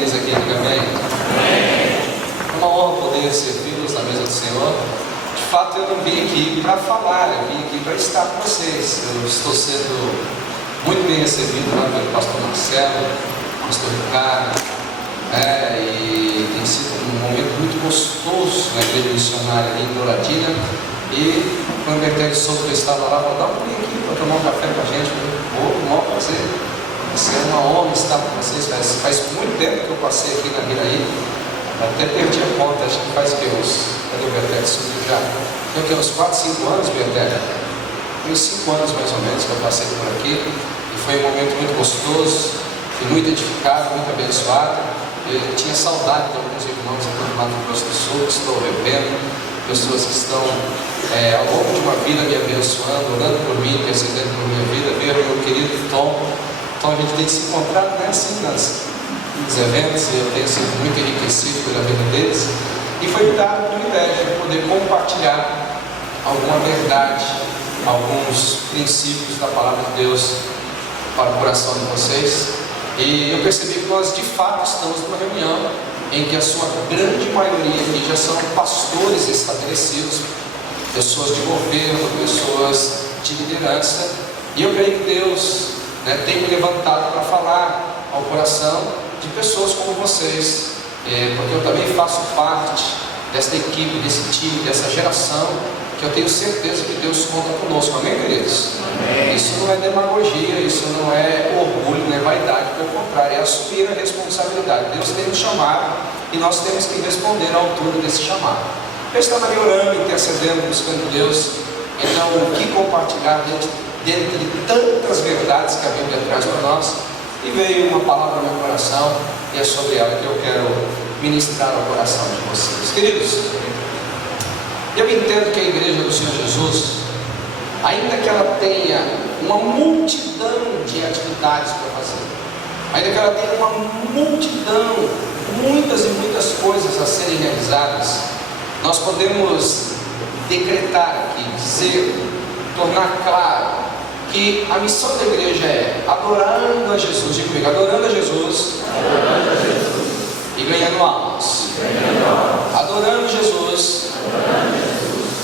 feliz aqui, diga amém. É uma honra poder servi-los na mesa do Senhor. De fato, eu não vim aqui para falar, eu vim aqui para estar com vocês. Eu estou sendo muito bem recebido lá pelo pastor Marcelo, pastor Ricardo, e tem sido um momento muito gostoso na igreja missionária ali em Douradina. E quando o Bertelli soube que eu estava lá, falou: dá um pulinho aqui para tomar um café com a gente. Eu falei: o maior prazer. Isso é uma honra estar com vocês. Faz muito tempo que eu passei aqui na Viraí. Até perdi a conta, acho que faz o que? Cadê o Bertelli? Já tem o que? Uns 4, 5 anos, Bertelli? Tem uns 5 anos mais ou menos que eu passei por aqui. E foi um momento muito gostoso. Fui muito edificado, muito abençoado. Eu tinha saudade de alguns irmãos aqui do Mato Grosso do Sul, que estou revendo. Pessoas que estão ao longo de uma vida me abençoando, orando por mim, intercedendo por minha vida. Ver o meu querido Tom. Então a gente tem que se encontrar, né, assim, nos eventos, e eu tenho sido muito enriquecido pela vida deles. E foi me dado o privilégio de poder compartilhar alguma verdade, alguns princípios da palavra de Deus para o coração de vocês. E eu percebi que nós de fato estamos numa reunião em que a sua grande maioria aqui já são pastores estabelecidos, pessoas de governo, pessoas de liderança. E eu creio que Deus tem me levantado para falar ao coração de pessoas como vocês, porque eu também faço parte desta equipe, desse time, dessa geração, que eu tenho certeza que Deus conta conosco. Amém, queridos? Amém. Isso não é demagogia, isso não é orgulho, não é vaidade, pelo contrário, é assumir a responsabilidade. Deus tem nos chamado e nós temos que responder à altura desse chamado. Eu estava ali orando, intercedendo, buscando Deus. Então, o que compartilhar dentro de tantas verdades que a Bíblia traz para nós? E veio uma palavra no meu coração, e é sobre ela que eu quero ministrar ao coração de vocês. Queridos, eu entendo que a igreja do Senhor Jesus, ainda que ela tenha uma multidão de atividades para fazer, ainda que ela tenha uma multidão, muitas e muitas coisas a serem realizadas, nós podemos decretar aqui, dizer, tornar claro que a missão da igreja é adorando a Jesus. Diga comigo: adorando a Jesus, e ganhando almas. Adorando Jesus,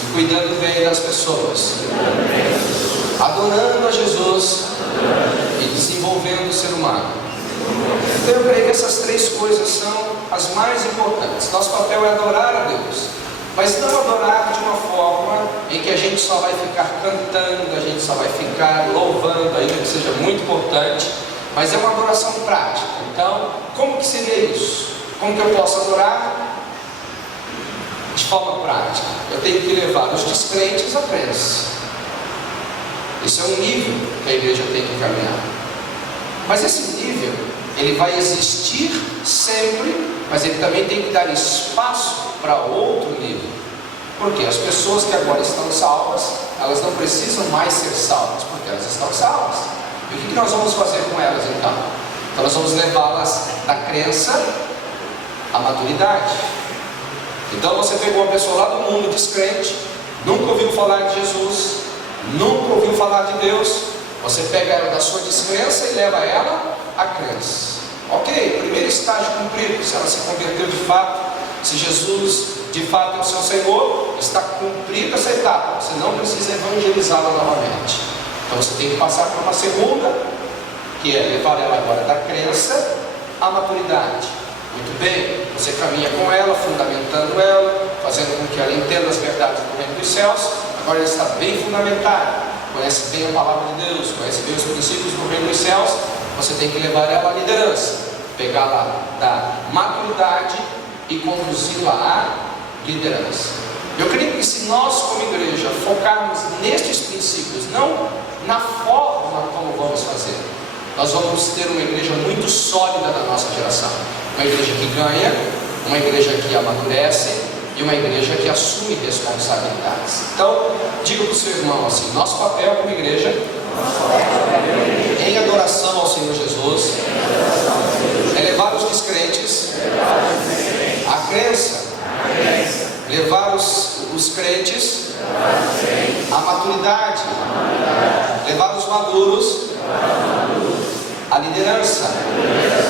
e cuidando bem das pessoas. Adorando a Jesus e desenvolvendo o ser humano. Então eu creio que essas três coisas são as mais importantes. Nosso papel é adorar a Deus, mas não adorar de uma forma em que a gente só vai ficar cantando, a gente só vai ficar louvando, ainda que seja muito importante, mas é uma adoração prática. Então, como que seria isso? Como que eu posso adorar? De forma prática. Eu tenho que levar os descrentes à crença. Esse é um nível que a igreja tem que caminhar. Mas esse nível, ele vai existir sempre, mas ele também tem que dar espaço para outro nível. Porque as pessoas que agora estão salvas, elas não precisam mais ser salvas, porque elas estão salvas. E o que nós vamos fazer com elas então? Então nós vamos levá-las da crença à maturidade. Então você pegou uma pessoa lá do mundo descrente, nunca ouviu falar de Jesus, nunca ouviu falar de Deus. Você pega ela da sua descrença e leva ela à crença. Ok, primeiro estágio cumprido. Se ela se converteu de fato, se Jesus de fato é o seu Senhor, está cumprida essa etapa. Você não precisa evangelizá-la novamente. Então você tem que passar por uma segunda, que é levar ela agora da crença à maturidade. Muito bem, você caminha com ela, fundamentando ela, fazendo com que ela entenda as verdades do reino dos céus. Agora ela está bem fundamentada, conhece bem a palavra de Deus, conhece bem os princípios do reino dos céus. Você tem que levar ela à liderança, pegá-la da maturidade e conduzi-la à liderança. Eu creio que se nós como igreja focarmos nestes princípios, não na forma como vamos fazer, nós vamos ter uma igreja muito sólida na nossa geração. Uma igreja que ganha, uma igreja que amadurece e uma igreja que assume responsabilidades. Então, diga para o seu irmão assim: nosso papel como igreja, em adoração ao Senhor Jesus, é levar os descrentes à crença, levar os crentes à maturidade, levar os maduros à liderança.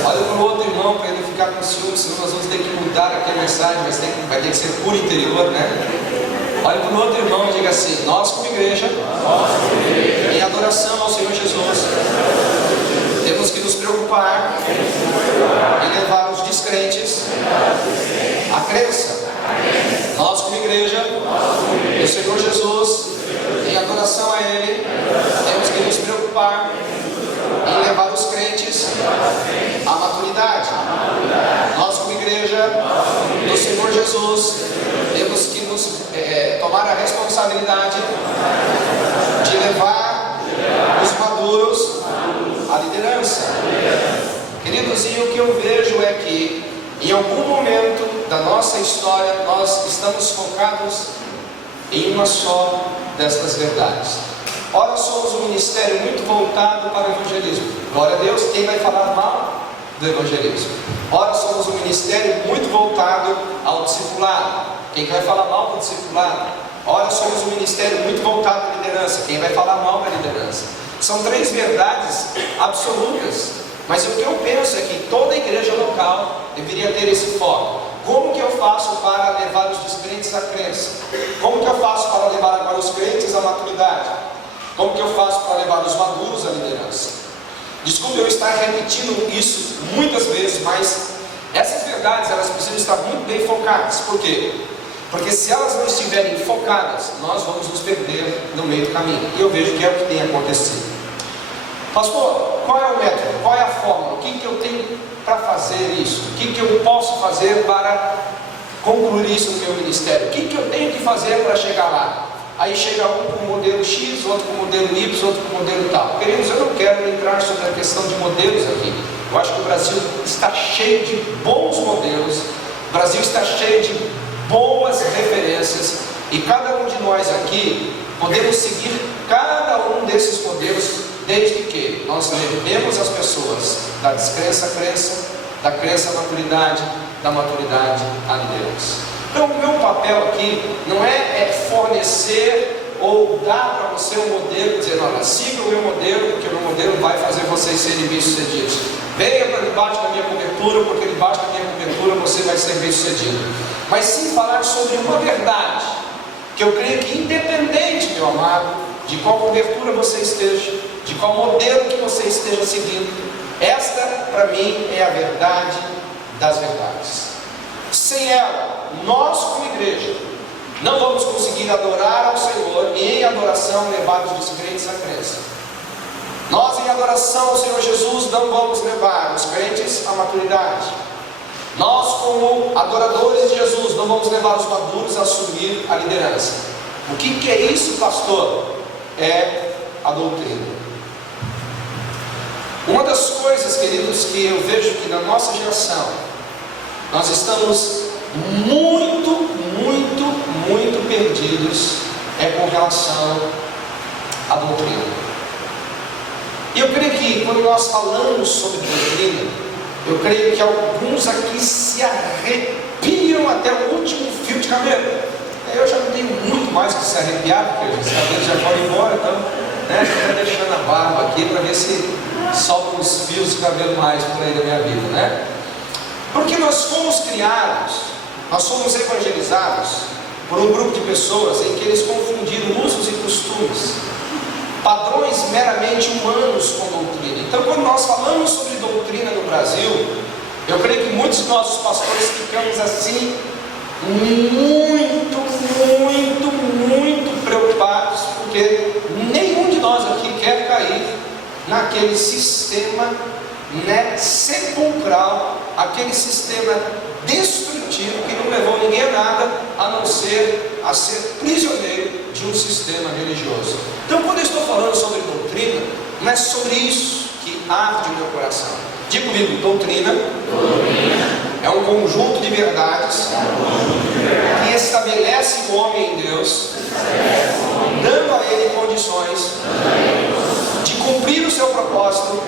Olha para o outro irmão para ele ficar ficar com ciúme, senão nós vamos ter que mudar aqui a mensagem, mas vai ter que ser por interior, né? Olhe para o outro irmão e diga assim: nós como igreja, em adoração ao Senhor Jesus, temos que nos preocupar em levar os descrentes à crença. Nós como igreja, o Senhor Jesus, em adoração a Ele, temos que nos preocupar em levar os crentes à maturidade. Nós como igreja do Senhor Jesus, temos que tomar a responsabilidade de levar os maduros à liderança. Queridos, e o que eu vejo é que em algum momento da nossa história nós estamos focados em uma só destas verdades. Ora, somos um ministério muito voltado para o evangelismo. Glória a Deus, quem vai falar mal do evangelismo? Ora, somos um ministério muito voltado ao discipulado. Quem vai falar mal do discipulado? Ora, somos um ministério muito voltado à liderança. Quem vai falar mal da liderança? São três verdades absolutas. Mas o que eu penso é que toda igreja local deveria ter esse foco. Como que eu faço para levar os descrentes à crença? Como que eu faço para levar agora os crentes à maturidade? Como que eu faço para levar os maduros à liderança? Desculpe eu estar repetindo isso muitas vezes, mas essas verdades elas precisam estar muito bem focadas. Por quê? Porque se elas não estiverem focadas, nós vamos nos perder no meio do caminho. E eu vejo que é o que tem acontecido. Pastor, qual é o método? Qual é a fórmula? O que eu tenho para fazer isso? O que eu posso fazer para concluir isso no meu ministério? O que eu tenho que fazer para chegar lá? Aí chega um com o modelo X, outro com o modelo Y, outro com o modelo tal. Queridos, eu não quero entrar sobre a questão de modelos aqui. Eu acho que o Brasil está cheio de bons modelos. O Brasil está cheio de boas referências. E cada um de nós aqui podemos seguir cada um desses modelos, desde que nós levemos as pessoas da descrença à crença, da crença à maturidade, da maturidade à liderança. Então o meu papel aqui não é fornecer ou dar para você um modelo, dizendo: olha, siga o meu modelo, porque o meu modelo vai fazer vocês serem bem-sucedidos. Venha para debaixo da minha cobertura, porque debaixo da minha cobertura você vai ser bem-sucedido. Mas sim falar sobre uma verdade, que eu creio que independente, meu amado, de qual cobertura você esteja, de qual modelo que você esteja seguindo, esta para mim é a verdade das verdades. Sem ela, nós como igreja não vamos conseguir adorar ao Senhor e em adoração levar os descrentes à crença. Nós em adoração ao Senhor Jesus não vamos levar os crentes à maturidade. Nós como adoradores de Jesus não vamos levar os maduros a assumir a liderança. O que é isso, pastor? É a doutrina. Uma das coisas, queridos, que eu vejo que na nossa geração nós estamos muito perdidos é com relação à doutrina. E eu creio que quando nós falamos sobre doutrina, eu creio que alguns aqui se arrepiam até o último fio de cabelo. Eu já não tenho muito mais que se arrepiar, porque os cabelos já foram embora, então estou deixando a barba aqui para ver se sobram uns fios de cabelo mais por aí da minha vida, né? Porque nós fomos criados, nós somos evangelizados por um grupo de pessoas em que eles confundiram usos e costumes, padrões meramente humanos com doutrina. Então, quando nós falamos sobre doutrina no Brasil, eu creio que muitos de nós, os pastores, ficamos assim, muito preocupados, porque nenhum de nós aqui quer cair naquele sistema sepulcral, aquele sistema destrutivo que não levou ninguém a nada, a não ser a ser prisioneiro de um sistema religioso. Então, quando eu estou falando sobre doutrina, não é sobre isso que arde o meu coração. Diga comigo: doutrina é um conjunto de verdades que estabelece o homem em Deus, dando a ele condições de cumprir o seu propósito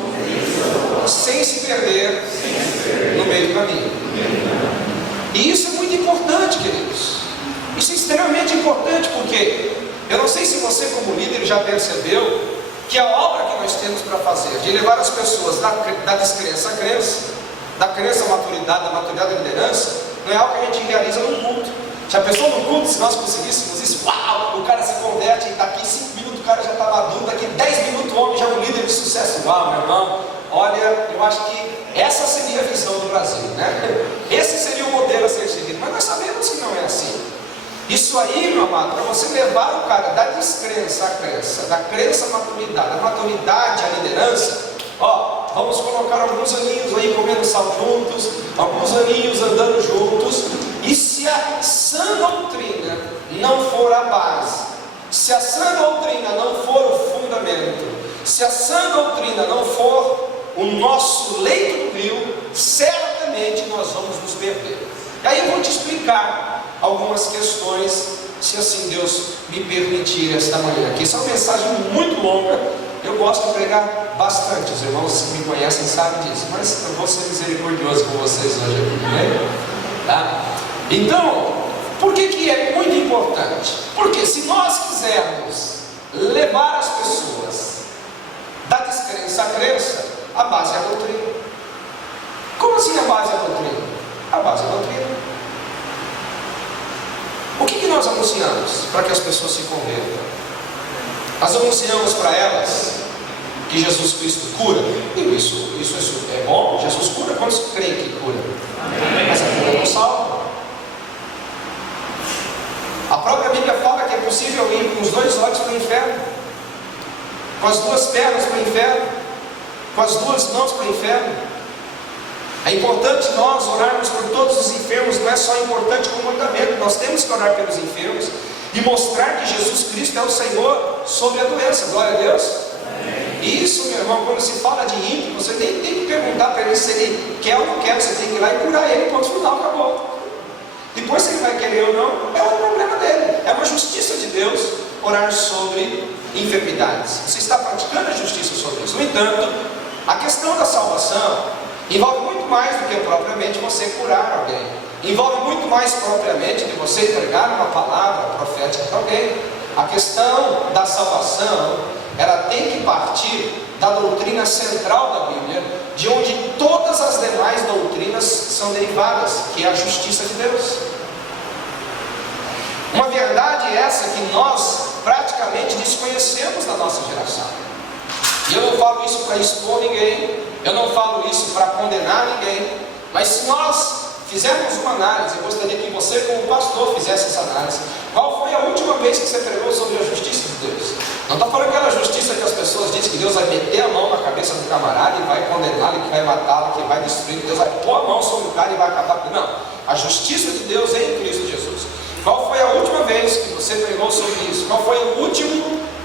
sem se perder no meio do caminho. E isso é muito importante, queridos. Isso é extremamente importante, porque eu não sei se você como líder já percebeu que a obra que nós temos para fazer, de levar as pessoas da descrença à crença, da crença, da maturidade da liderança, não é algo que a gente realiza num culto. Já pensou no culto, se nós conseguíssemos isso? Uau, o cara se converte e daqui 5 minutos o cara já está maduro, daqui 10 minutos o homem já é um líder de sucesso. Uau, meu irmão, olha, eu acho que essa seria a visão do Brasil, né? Esse seria o modelo a ser seguido, mas nós sabemos que não é assim. Isso aí, meu amado, para você levar o cara da descrença à crença, da crença à maturidade, da maturidade à liderança, ó, vamos colocar alguns aninhos aí comendo sal juntos, alguns aninhos andando juntos, e se a sã doutrina não for a base, se a sã doutrina não for o fundamento, se a sã doutrina não for o nosso leito do rio, certamente nós vamos nos perder. E aí eu vou te explicar algumas questões, se assim Deus me permitir esta manhã. Aqui, essa é uma mensagem muito longa, eu gosto de pregar bastante, os irmãos que me conhecem sabem disso, mas eu vou ser misericordioso com vocês hoje aqui, né? Tá? Então, por que é muito importante? Porque se nós quisermos levar as pessoas da descrença à crença, a base é a doutrina. Como assim a base é a doutrina? A base é a doutrina. O que nós anunciamos para que as pessoas se convertam? Nós anunciamos para elas que Jesus Cristo cura. E isso é bom? Jesus cura? Quantos creem que cura? Mas a cura não salva. A própria Bíblia fala que é possível ir com os 2 olhos para o inferno, com as 2 pernas para o inferno, com as 2 mãos para o inferno. É importante nós orarmos por todos os enfermos, não é só importante como mandamento, nós temos que orar pelos enfermos e mostrar que Jesus Cristo é o Senhor sobre a doença. Glória a Deus. Isso, meu irmão, quando se fala de ímpio, você nem tem que perguntar para ele se ele quer ou não quer, você tem que ir lá e curar ele, ponto final, acabou. Depois se ele vai querer ou não, é um problema dele, é uma justiça de Deus orar sobre enfermidades. Você está praticando a justiça sobre isso. No entanto, a questão da salvação envolve muito mais do que propriamente você curar alguém, envolve muito mais propriamente de você entregar uma palavra profética para alguém. A questão da salvação, ela tem que partir da doutrina central da Bíblia, de onde todas as demais doutrinas são derivadas, que é a justiça de Deus. Uma verdade essa que nós praticamente desconhecemos na nossa geração. E eu não falo isso para expor ninguém, eu não falo isso para condenar ninguém, mas se nós fizermos uma análise, eu gostaria que você, como pastor, fizesse essa análise. Qual foi a última vez que você pregou sobre a justiça de Deus? Não estou falando aquela justiça que as pessoas dizem que Deus vai meter a mão na cabeça do camarada e vai condená-lo, que vai matá-lo, que vai destruir, que Deus vai pôr a mão sobre o cara e vai acabar com ele. Não, a justiça de Deus é em Cristo Jesus. Qual foi a última vez que você pregou sobre isso? Qual foi o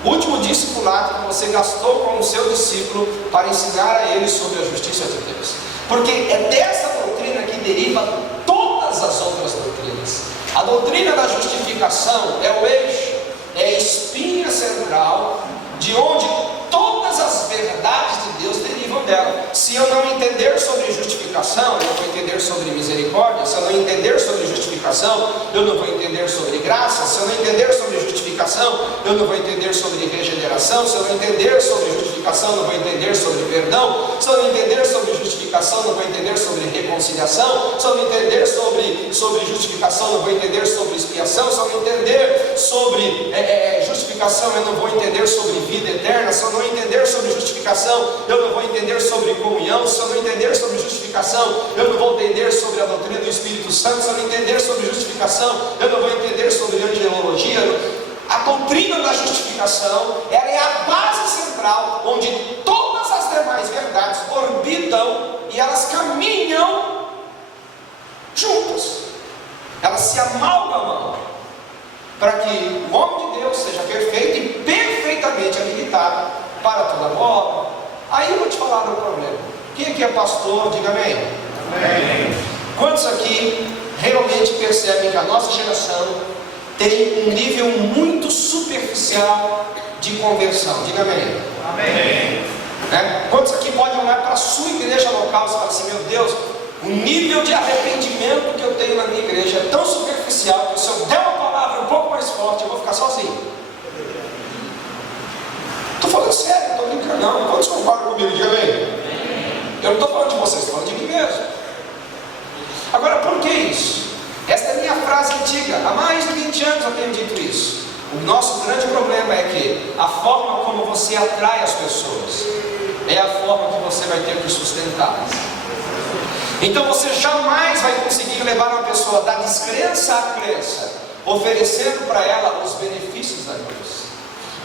último discipulado que você gastou com o seu discípulo para ensinar a ele sobre a justiça de Deus? Porque é dessa doutrina que deriva todas as outras doutrinas. A doutrina da justificação é o eixo, é a espinha central, de onde todas as verdades de Deus derivam dela. Se eu não entender sobre justificação, eu não vou entender sobre misericórdia. Se eu não entender sobre justificação, eu não vou entender sobre graça. Se eu não entender sobre justificação, eu não vou entender sobre regeneração. Se eu não entender sobre justificação, eu não vou entender sobre perdão. Se eu não entender sobre justificação, eu não vou entender sobre reconciliação. Se eu não entender sobre justificação, eu não vou entender sobre expiação. Se eu não entender sobre justificação, eu não vou entender sobre vida eterna. Se eu não entender sobre justificação, eu não vou entender sobre comunhão. Se eu não entender sobre justificação, eu não vou entender sobre a doutrina do Espírito Santo. Se eu não entender sobre justificação, eu não vou entender sobre angelologia. A doutrina da justificação, ela é a base central, onde todas as demais verdades orbitam e elas caminham juntas. Elas se amalgamam para que o homem de Deus seja perfeito e perfeitamente habilitado para toda boa obra. Aí eu vou te falar do problema. Quem aqui é pastor, diga amém. Amém. Quantos aqui realmente percebem que a nossa geração tem um nível muito superficial de conversão? Diga amém. Amém. Quantos aqui podem olhar para a sua igreja local e falar assim: meu Deus, o nível de arrependimento que eu tenho na minha igreja é tão superficial que se eu der uma palavra um pouco mais forte, eu vou ficar sozinho. Estou falando sério, não estou brincando não. Quantos concordam comigo? Diga amém. Eu não estou falando de vocês, estou falando de mim mesmo. anos eu tenho dito isso. O nosso grande problema é que a forma como você atrai as pessoas é a forma que você vai ter que sustentá-las. Então você jamais vai conseguir levar uma pessoa da descrença à crença, oferecendo para ela os benefícios da cruz.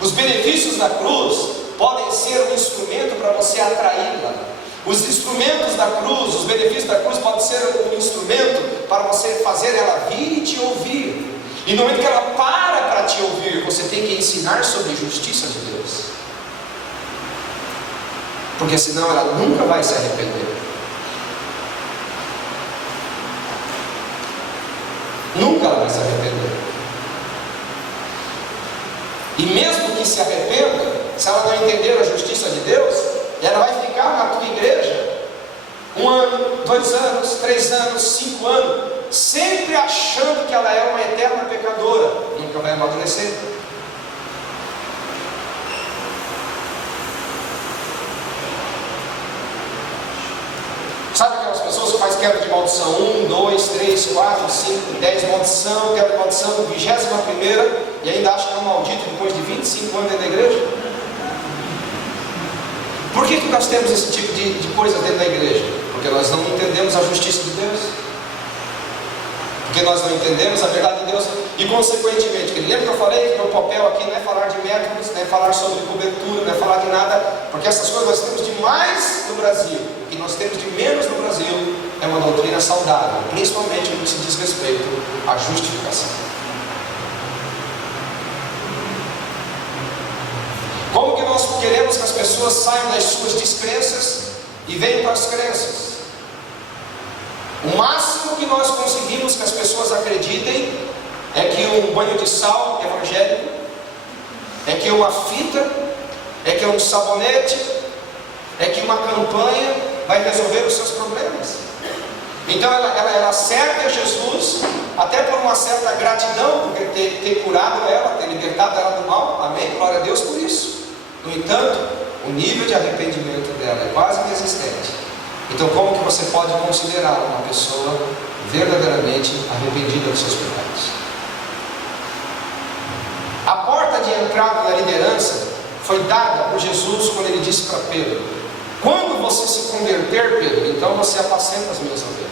Os benefícios da cruz podem ser um instrumento para você atraí-la. Os instrumentos da cruz, os benefícios da cruz podem ser um instrumento para você fazer ela vir e te ouvir. E no momento que ela para te ouvir, você tem que ensinar sobre a justiça de Deus. Porque senão ela nunca vai se arrepender. Nunca ela vai se arrepender. E mesmo que se arrependa, se ela não entender a justiça de Deus, ela vai ficar na tua igreja 1 ano, 2 anos, 3 anos, 5 anos, sempre achando que ela é uma eterna pecadora. Nunca vai amadurecer. Sabe aquelas pessoas que fazem quebra de maldição? 1, 2, 3, 4, 5, 10 maldição, quebra de maldição, 21ª, e ainda acha que é um maldito depois de 25 anos dentro da igreja? Por que nós temos esse tipo de coisa dentro da igreja? Porque nós não entendemos a justiça de Deus. Porque nós não entendemos a verdade de Deus. E consequentemente, lembra que eu falei que meu papel aqui não é falar de métodos, não é falar sobre cobertura, não é falar de nada, porque essas coisas nós temos de mais no Brasil. O que nós temos de menos no Brasil é uma doutrina saudável, principalmente no que se diz respeito à justificação. Como que nós queremos que as pessoas saiam das suas descrenças e venham para as crenças? O máximo que nós conseguimos que as pessoas acreditem é que um banho de sal evangélico, é que uma fita, é que um sabonete, é que uma campanha vai resolver os seus problemas. Então ela serve a Jesus, até por uma certa gratidão, por ter curado ela, ter libertado ela do mal. Amém? Glória a Deus por isso. No entanto, o nível de arrependimento dela é quase inexistente. Então como que você pode considerar uma pessoa verdadeiramente arrependida dos seus pecados? A porta de entrada da liderança foi dada por Jesus quando ele disse para Pedro: quando você se converter, Pedro, então você apacenta as minhas ovelhas.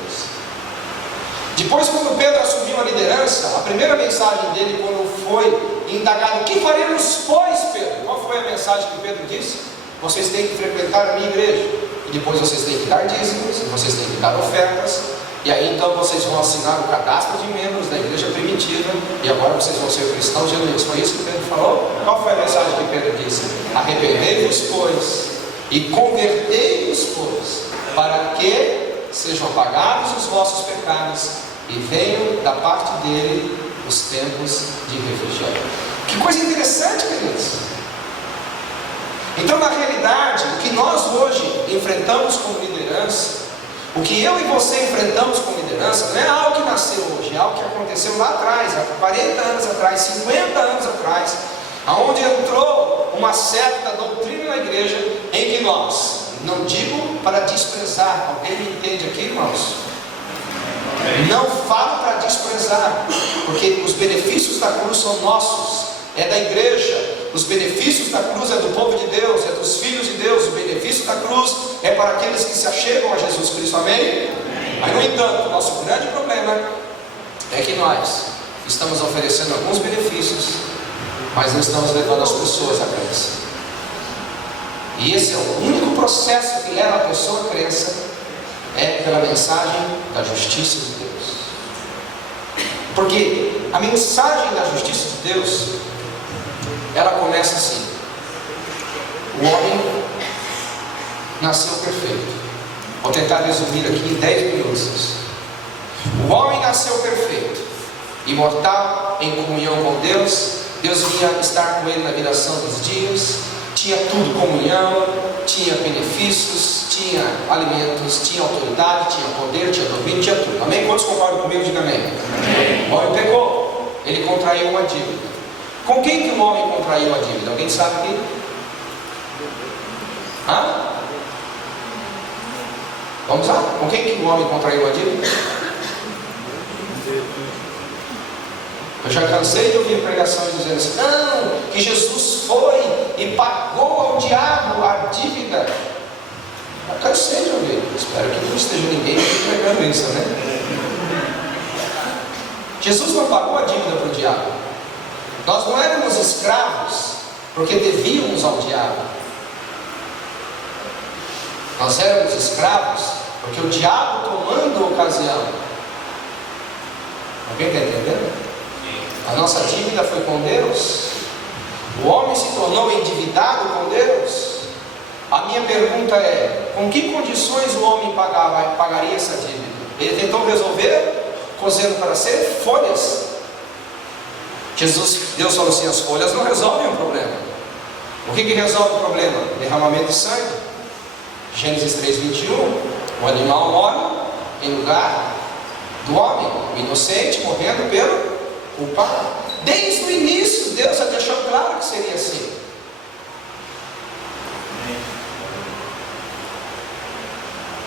Depois, quando Pedro assumiu a liderança, a primeira mensagem dele, quando foi indagado: o que faremos, pois, Pedro? Qual foi a mensagem que Pedro disse? Vocês têm que frequentar a minha igreja, e depois vocês têm que dar dízimos, e vocês têm que dar ofertas, e aí então vocês vão assinar o cadastro de membros da igreja primitiva, e agora vocês vão ser cristãos genuínos. Foi isso que Pedro falou? Qual foi a mensagem que Pedro disse? Arrependei-vos, pois, e convertei-vos, pois, para que sejam apagados os vossos pecados e venham da parte dele os tempos de refrigério. Que coisa interessante, queridos. Então, na realidade, o que nós hoje enfrentamos como liderança, o que eu e você enfrentamos como liderança, não é algo que nasceu hoje, é algo que aconteceu lá atrás, há 40 anos atrás, 50 anos atrás, aonde entrou uma certa doutrina na igreja, em que nós, não digo para desprezar, alguém me entende aqui, irmãos? Não falo para desprezar, porque os benefícios da cruz são nossos, é da igreja. Os benefícios da cruz é do povo de Deus, é dos filhos de Deus. O benefício da cruz é para aqueles que se achegam a Jesus Cristo, amém? Mas, no entanto, o nosso grande problema é que nós estamos oferecendo alguns benefícios, mas não estamos levando as pessoas à crença. E esse é o único processo que leva a pessoa à crença, é pela mensagem da justiça de Deus. Porque a mensagem da justiça de Deus, ela começa assim: o homem nasceu perfeito. Vou tentar resumir aqui em 10 minutos. O homem nasceu perfeito, imortal, em comunhão com Deus. Deus vinha estar com ele na viração dos dias. Tinha tudo: comunhão, tinha benefícios, tinha alimentos, tinha autoridade, tinha poder, tinha domínio, tinha tudo. Amém? Quantos concordam comigo? Diga amém. Amém. O homem pecou, ele contraiu uma dívida. Com quem que o homem contraiu a dívida? Alguém sabe aqui? Vamos lá? Com quem que o homem contraiu a dívida? Eu já cansei de ouvir pregações dizendo assim: não, que Jesus foi e pagou ao diabo a dívida. Eu cansei de ouvir. Espero que não esteja ninguém aqui pregando isso, né? Jesus não pagou a dívida para o diabo. Nós não éramos escravos porque devíamos ao diabo. Nós éramos escravos porque o diabo tomando ocasião. Alguém está entendendo? A nossa dívida foi com Deus. O homem se tornou endividado com Deus. A minha pergunta é: com que condições o homem pagaria essa dívida? Ele tentou resolver cozendo para ser folhas. Deus falou assim: as folhas não resolvem o problema. O que resolve o problema? Derramamento de sangue. Gênesis 3:21. O animal morre em lugar do homem, o inocente morrendo pelo culpado. Desde o início Deus já deixou claro que seria assim.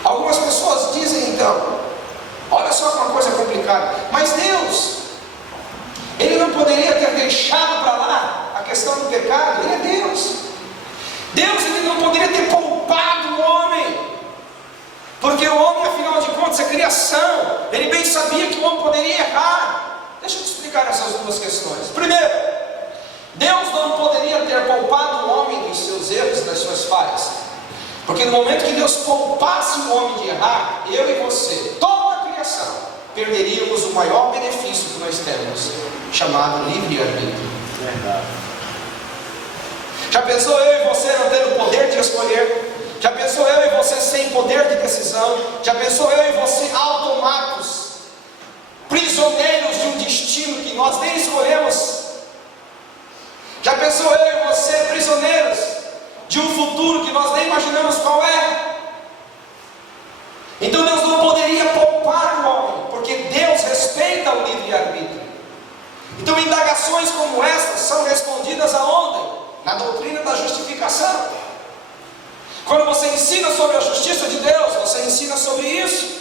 Algumas pessoas dizem então: olha só que uma coisa complicada, mas Deus, Ele não poderia ter deixado para lá a questão do pecado? Ele é Deus. Deus, Ele não poderia ter poupado o homem, porque o homem, afinal de contas, é criação. Ele bem sabia que o homem poderia errar. Deixa eu te explicar essas duas questões. Primeiro, Deus não poderia ter poupado o homem dos seus erros e das suas falhas, porque no momento que Deus poupasse o homem de errar, eu e você, toda a criação, perderíamos o maior benefício que nós temos, chamado livre-arbítrio. Verdade. Já pensou eu e você não tendo o poder de escolher? Já pensou eu e você sem poder de decisão? Já pensou eu e você automatos, prisioneiros de um destino que nós nem escolhemos? Já pensou eu e você prisioneiros de um futuro que nós nem imaginamos qual é? Então Deus não poderia poupar o homem, porque Deus respeita o livre-arbítrio. Então indagações como estas são respondidas aonde? Na doutrina da justificação. Quando você ensina sobre a justiça de Deus, você ensina sobre isso.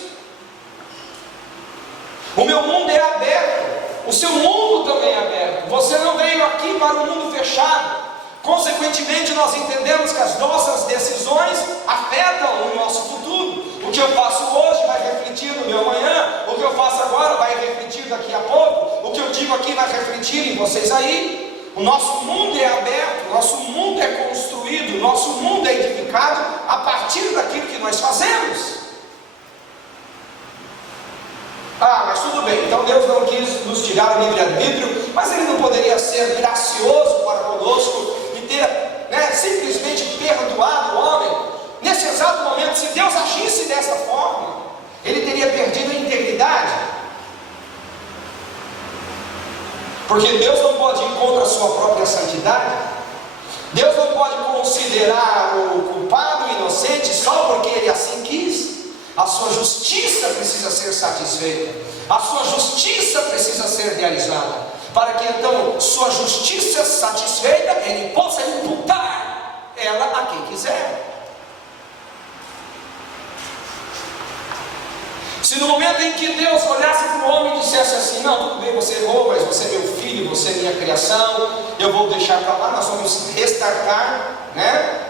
O meu mundo é aberto, o seu mundo também é aberto. Você não veio aqui para um mundo fechado. Consequentemente, nós entendemos que as nossas decisões afetam o nosso futuro. O que eu faço hoje vai refletir no meu amanhã. O que eu faço agora vai refletir daqui a pouco. O que eu digo aqui vai refletir em vocês aí. O nosso mundo é aberto, o nosso mundo é construído, o nosso mundo é edificado a partir daquilo que nós fazemos. Ah, mas tudo bem, então Deus não quis nos tirar o livre-arbítrio, mas Ele não poderia ser gracioso para conosco e ter simplesmente perdoado o homem? Nesse exato momento, se Deus agisse dessa forma, Ele teria perdido a integridade. Porque Deus não pode ir contra a sua própria santidade. Deus não pode considerar o culpado o inocente só porque Ele assim quis. A sua justiça precisa ser satisfeita. A sua justiça precisa ser realizada, para que então sua justiça satisfeita, Ele possa imputar ela a quem quiser. Se no momento em que Deus olhasse para o homem e dissesse assim: não, tudo bem, você errou, mas você é meu filho, você é minha criação, eu vou deixar para lá, nós vamos restartar,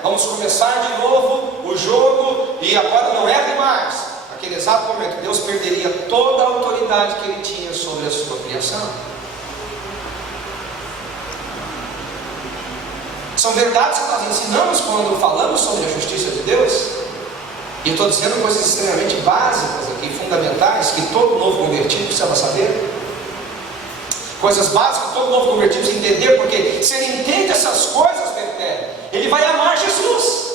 vamos começar de novo o jogo, e agora não erre mais. Naquele exato momento, Deus perderia toda a autoridade que Ele tinha sobre a sua criação. São verdades que nós ensinamos quando falamos sobre a justiça de Deus. E eu estou dizendo coisas extremamente básicas aqui, fundamentais, que todo novo convertido precisa saber. Coisas básicas que todo novo convertido precisa entender, porque se ele entende essas coisas, ele vai amar Jesus.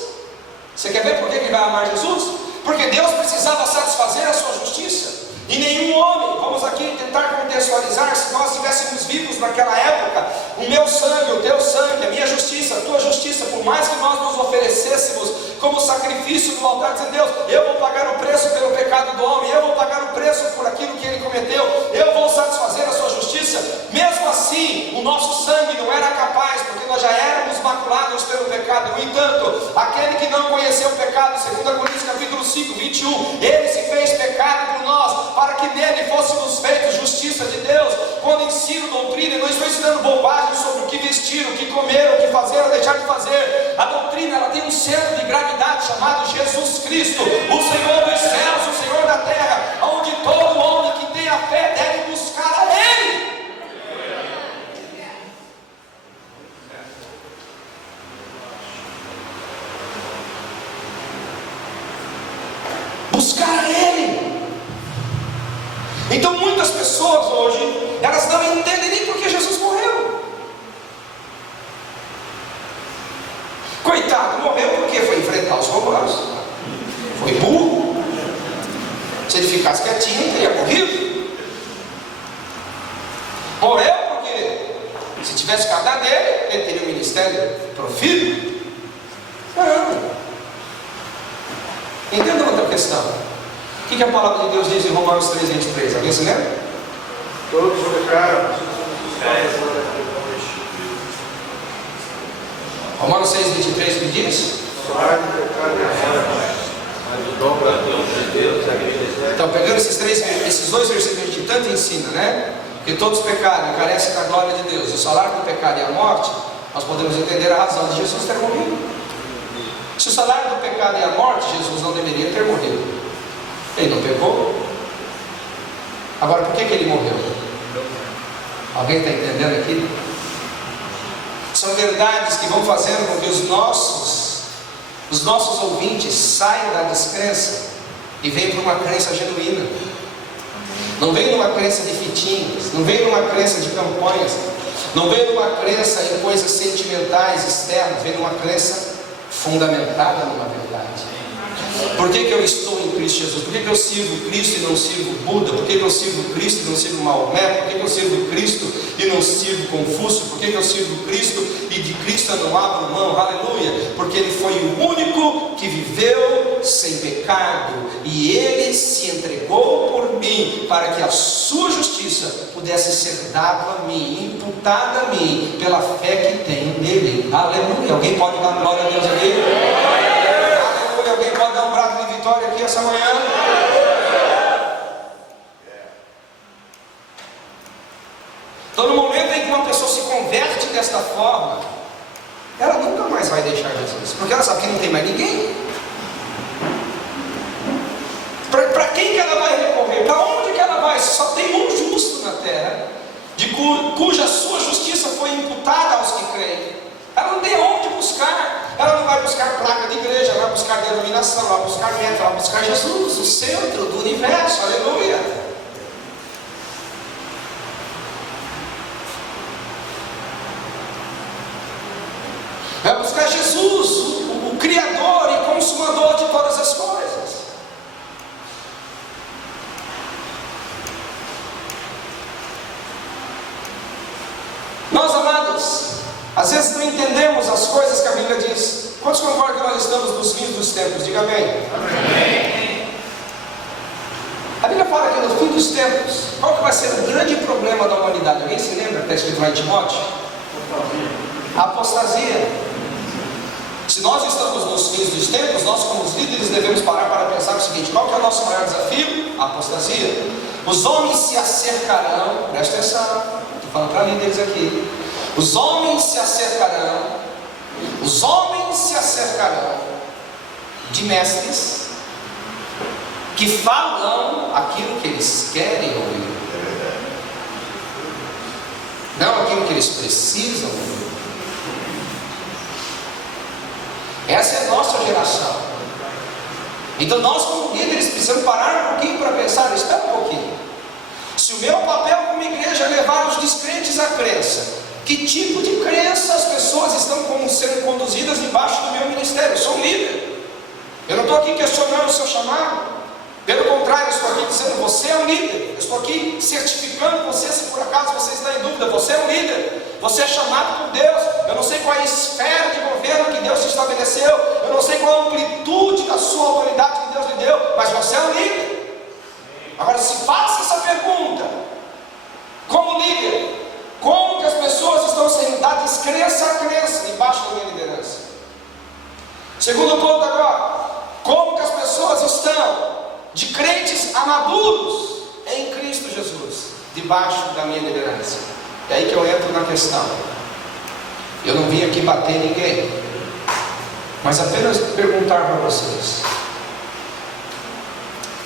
Você quer ver por que ele vai amar Jesus? Porque Deus precisava satisfazer a sua justiça. E nenhum homem, vamos aqui tentar contextualizar, se nós estivéssemos vivos naquela época, o meu sangue, o teu sangue, a minha justiça, a tua justiça, por mais que nós nos oferecêssemos como sacrifício no altar, dizendo: Deus, eu vou pagar o preço pelo pecado do homem, eu vou pagar o preço por aquilo que ele cometeu, eu vou satisfazer a sua justiça. Mesmo assim, o nosso sangue não era capaz, porque nós já éramos maculados pelo pecado. No entanto, aquele que não conheceu o pecado, 2 Coríntios capítulo 5, 21, ele se fez pecado por nós, para que nele fôssemos feitos justiça de Deus. Quando ensino doutrina Jesus Cristo, o Senhor dos céus, o Senhor da terra, onde todo homem que tem a fé deve buscar a Ele. Buscar a Ele. Então muitas pessoas hoje, elas não entendem nem porque Jesus morreu. Coitado, morreu porque foi enfrentar os romanos. Foi burro. Se ele ficasse quietinho, teria morrido. Morreu porque, se tivesse cada dele, ele teria um ministério para o filho. Não. Entenda outra questão. O que a palavra de Deus diz em Romanos 3:23? Alguém se lembra? Todos pecaram. Romanos 6:23 que diz? Então, pegando esses dois versículos que a gente tanto ensina, né? Que todos pecaram e carecem da glória de Deus. E o salário do pecado é a morte. Nós podemos entender a razão de Jesus ter morrido. Se o salário do pecado é a morte, Jesus não deveria ter morrido. Ele não pecou. Agora, por que ele morreu? Alguém está entendendo aqui? São verdades que vão fazendo com que os nossos ouvintes saiam da descrença e venham para uma crença genuína. Não venham numa crença de fitinhas, não venham numa crença de campanhas, não venham numa crença em coisas sentimentais externas, venham numa crença fundamentada numa verdade. Por que eu estou em Cristo Jesus? Por que eu sirvo Cristo e não sirvo Buda? Por que eu sirvo Cristo e não sirvo Maomé? Por que eu sirvo Cristo e não sirvo Confúcio? Por que eu sirvo Cristo e de Cristo eu não abro mão? Aleluia! Porque Ele foi o único que viveu sem pecado e Ele se entregou por mim para que a sua justiça pudesse ser dada a mim, imputada a mim pela fé que tenho nele. Aleluia! Alguém pode dar glória a Deus aqui? Alguém pode dar um brado de vitória aqui essa manhã? Então, no momento em que uma pessoa se converte desta forma, ela nunca mais vai deixar Jesus, porque ela sabe que não tem mais ninguém. Para quem que ela vai recorrer? Para onde que ela vai? Só tem um justo na terra, cuja sua justiça foi imputada aos que creem. Ela não tem onde buscar. Ela não vai buscar placa de igreja, ela vai buscar denominação, ela vai buscar meta, ela vai buscar Jesus, o centro do universo. Aleluia. Vai buscar Jesus, o Criador e Consumador de todas as coisas. Nós, amados, às vezes não entendemos as coisas que a Bíblia diz. Quantos concordam que nós estamos nos fins dos tempos? Diga amém. Amém. A Bíblia fala que no fim dos tempos, qual que vai ser o grande problema da humanidade? Alguém se lembra que está escrito lá em Timóteo? A apostasia. Se nós estamos nos fins dos tempos, nós como os líderes devemos parar para pensar o seguinte: qual que é o nosso maior desafio? A apostasia. Os homens se acercarão, presta atenção, estou falando para líderes aqui. Os homens se acercarão de mestres que falam aquilo que eles querem ouvir, não aquilo que eles precisam ouvir. Essa é a nossa geração. Então nós como líderes precisamos parar um pouquinho para pensar. Espera um pouquinho. Se o meu papel como igreja é levar os descrentes à crença, que tipo de crença as pessoas estão sendo conduzidas debaixo do meu ministério? Eu sou um líder. Eu não estou aqui questionando o seu chamado. Pelo contrário, eu estou aqui dizendo: você é um líder. Eu estou aqui certificando você, se por acaso você está em dúvida. Você é um líder. Você é chamado por Deus. Eu não sei qual é a esfera de governo que Deus te estabeleceu. Eu não sei qual a amplitude da sua autoridade que Deus lhe deu. Mas você é um líder. Agora, se faça essa pergunta: como líder, como que as pessoas estão sendo dadas crença a crença debaixo da minha liderança? Segundo ponto agora: como que as pessoas estão de crentes amaduros em Cristo Jesus debaixo da minha liderança? É aí que eu entro na questão. Eu não vim aqui bater ninguém, mas apenas perguntar para vocês: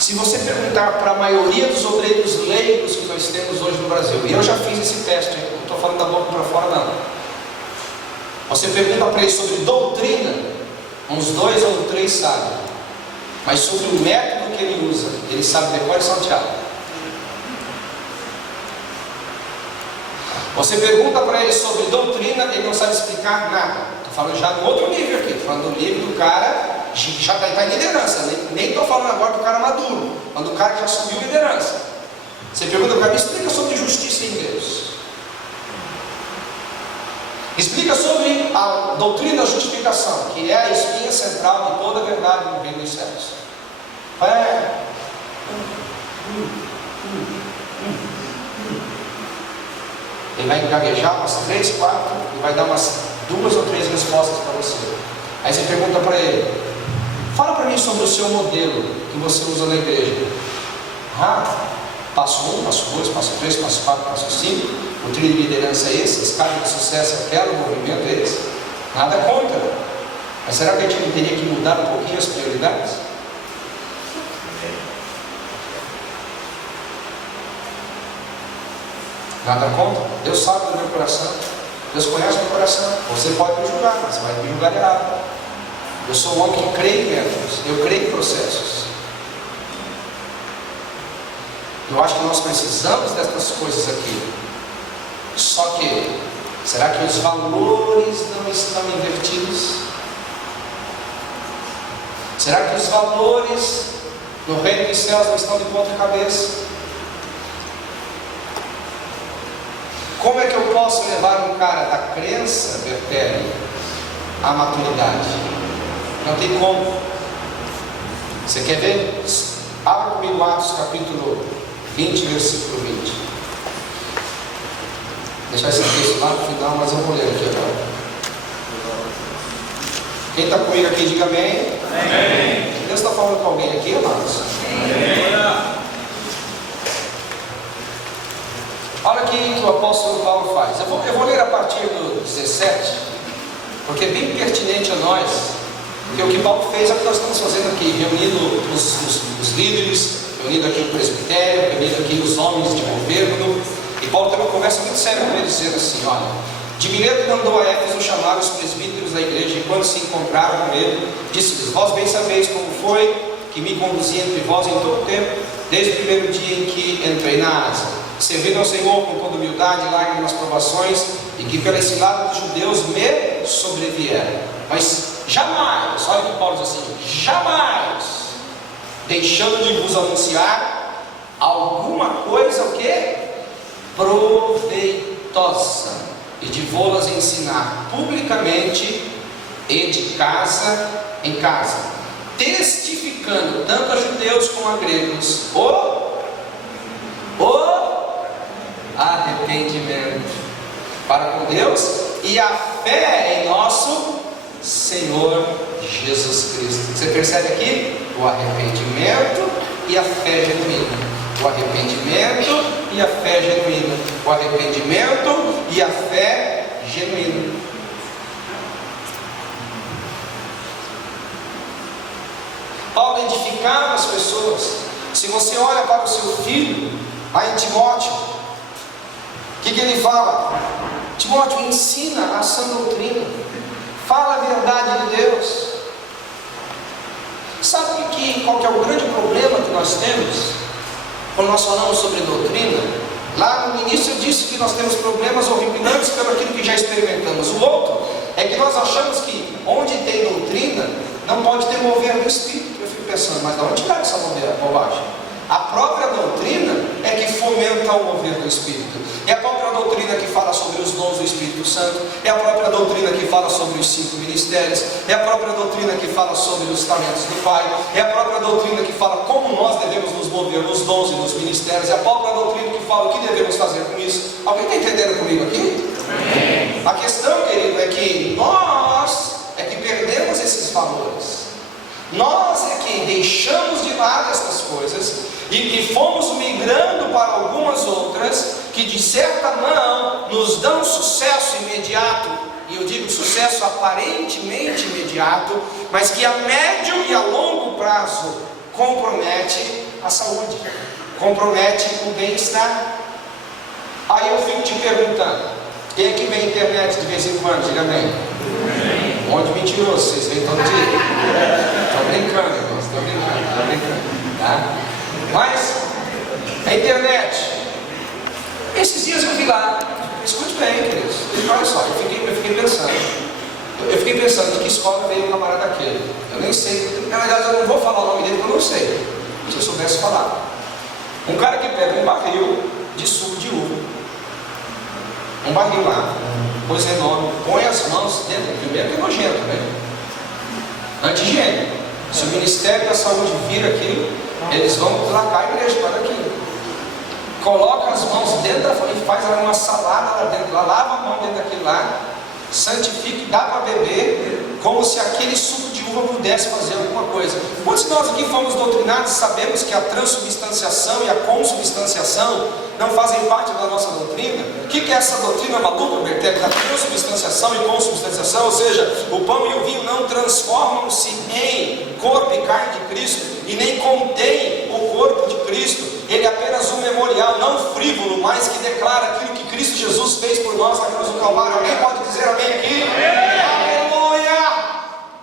Se você perguntar para a maioria dos obreiros leigos que nós temos hoje no Brasil, e eu já fiz esse teste, não estou falando da boca para fora não. Você pergunta para eles sobre doutrina, uns 2 ou 3 sabem, mas sobre o método que ele usa, ele sabe decorar e salteado. Você pergunta para ele sobre doutrina, ele não sabe explicar nada. Estou falando já no outro nível aqui, estou falando do nível do cara já está em liderança, nem estou falando agora do cara maduro, mas do cara que já subiu liderança. Você pergunta para ele, explica sobre justiça em Deus. Explica sobre a doutrina da justificação, que é a espinha central de toda a verdade no reino dos céus. Ele vai gaguejar umas 3, 4 e vai dar umas 2 ou 3 respostas para você. Aí você pergunta para ele, fala para mim sobre o seu modelo que você usa na igreja. Passo 1, passo 2, passo 3, passo 4, passo 5. O trilho de liderança é esse, a escala de sucesso é aquela, o movimento é esse. Nada contra. Mas será que a gente não teria que mudar um pouquinho as prioridades? Nada contra. Deus sabe do meu coração. Deus conhece o meu coração. Você pode me julgar, mas vai me julgar errado. Eu sou um homem que crê em métodos. Eu creio em processos. Eu acho que nós precisamos dessas coisas aqui. Só que, será que os valores não estão invertidos? Será que os valores no reino dos céus não estão de ponta cabeça? Como é que eu posso levar um cara da crença, Bertelli, à maturidade? Não tem como. Você quer ver? Abra comigo Atos capítulo 20, versículo 20. Deixar esse texto lá no final, mas eu vou ler aqui agora. Quem está comigo aqui, diga amém. Amém. Deus está falando com alguém aqui, amados? Amém. Olha o que o apóstolo Paulo faz. Eu vou ler a partir do 17, porque é bem pertinente a nós. Porque o que Paulo fez é o que nós estamos fazendo aqui, reunindo os líderes, reunindo aqui o presbitério, reunindo aqui os homens de governo. E Paulo tem uma conversa muito séria com eles, dizendo assim: olha, de Mileto mandou a Éfeso chamar os presbíteros da igreja, e quando se encontraram com ele, disse-lhes: vós bem sabeis como foi que me conduzi entre vós em todo o tempo, desde o primeiro dia em que entrei na Ásia, servindo ao Senhor com toda humildade, lágrimas nas provações, e que pela cilada dos judeus me sobrevieram. Mas jamais, olha o que Paulo diz assim: jamais, deixando de vos anunciar alguma coisa o quê? Proveitosa, e de vô-las ensinar publicamente e de casa em casa, testificando tanto a judeus como a gregos o arrependimento para com Deus e a fé em nosso Senhor Jesus Cristo. Você percebe aqui? O arrependimento e a fé genuína. O arrependimento e a fé genuína. O arrependimento e a fé genuína. Paulo edificava as pessoas. Se você olha para o seu filho, lá em Timóteo, o que ele fala? Timóteo, ensina a sã doutrina, fala a verdade de Deus. Sabe qual que é o grande problema que nós temos quando nós falamos sobre doutrina? Lá no início eu disse que nós temos problemas horripilantes pelo aquilo que já experimentamos. O outro é que nós achamos que onde tem doutrina não pode ter mover do Espírito. Eu fico pensando, mas de onde vai essa bobagem? A própria doutrina é que fomenta o mover do Espírito. É a própria doutrina que fala sobre os dons do Espírito Santo. É a própria doutrina que fala sobre os 5 ministérios. É a própria doutrina que fala sobre os talentos do Pai. É a própria doutrina que fala como nós devemos nos mover nos dons e nos ministérios. É a própria doutrina que fala o que devemos fazer com isso. Alguém está entendendo comigo aqui? Amém. A questão, querido, é que nós perdemos esses valores. Nós é que deixamos de lado essas coisas e fomos migrando para algumas outras que de certa mão nos dão sucesso imediato, e eu digo sucesso aparentemente imediato, mas que a médio e a longo prazo compromete a saúde, compromete o bem-estar. Aí eu fico te perguntando, quem é que vê a internet de vez em quando? Diga amém. Um monte de mentiroso, vocês veem todo dia. Estou brincando, irmãos, estou brincando, tá? Mas, a internet, esses dias eu vi lá, escute bem, queridos, olha só, eu fiquei pensando de que escola veio o camarada aquele. Eu nem sei, na verdade eu não vou falar o nome dele porque eu não sei, se eu soubesse falar. Um cara que pega um barril de suco de uva, um barril lá, coisa enorme, põe as mãos dentro, primeiro que é nojento, né? Anti-higiênico. Se o Ministério da Saúde vira aquilo, eles vão placar a igreja para aquilo. Coloca as mãos dentro e faz uma salada lá dentro, lava a mão dentro daquilo lá, santifica e dá para beber, como se aquele suco de uva pudesse fazer alguma coisa. Quantos de nós aqui fomos doutrinados e sabemos que a transubstanciação e a consubstanciação não fazem parte da nossa doutrina? O que é essa doutrina maluca, Bertec, da transubstanciação e consubstanciação? Ou seja, o pão e o vinho não transformam-se em corpo e carne de Cristo, e nem contém o corpo de Cristo. Ele é apenas um memorial, não frívolo, mas que declara aquilo que Cristo Jesus fez por nós na cruz do Calvário. Alguém pode dizer amém aqui?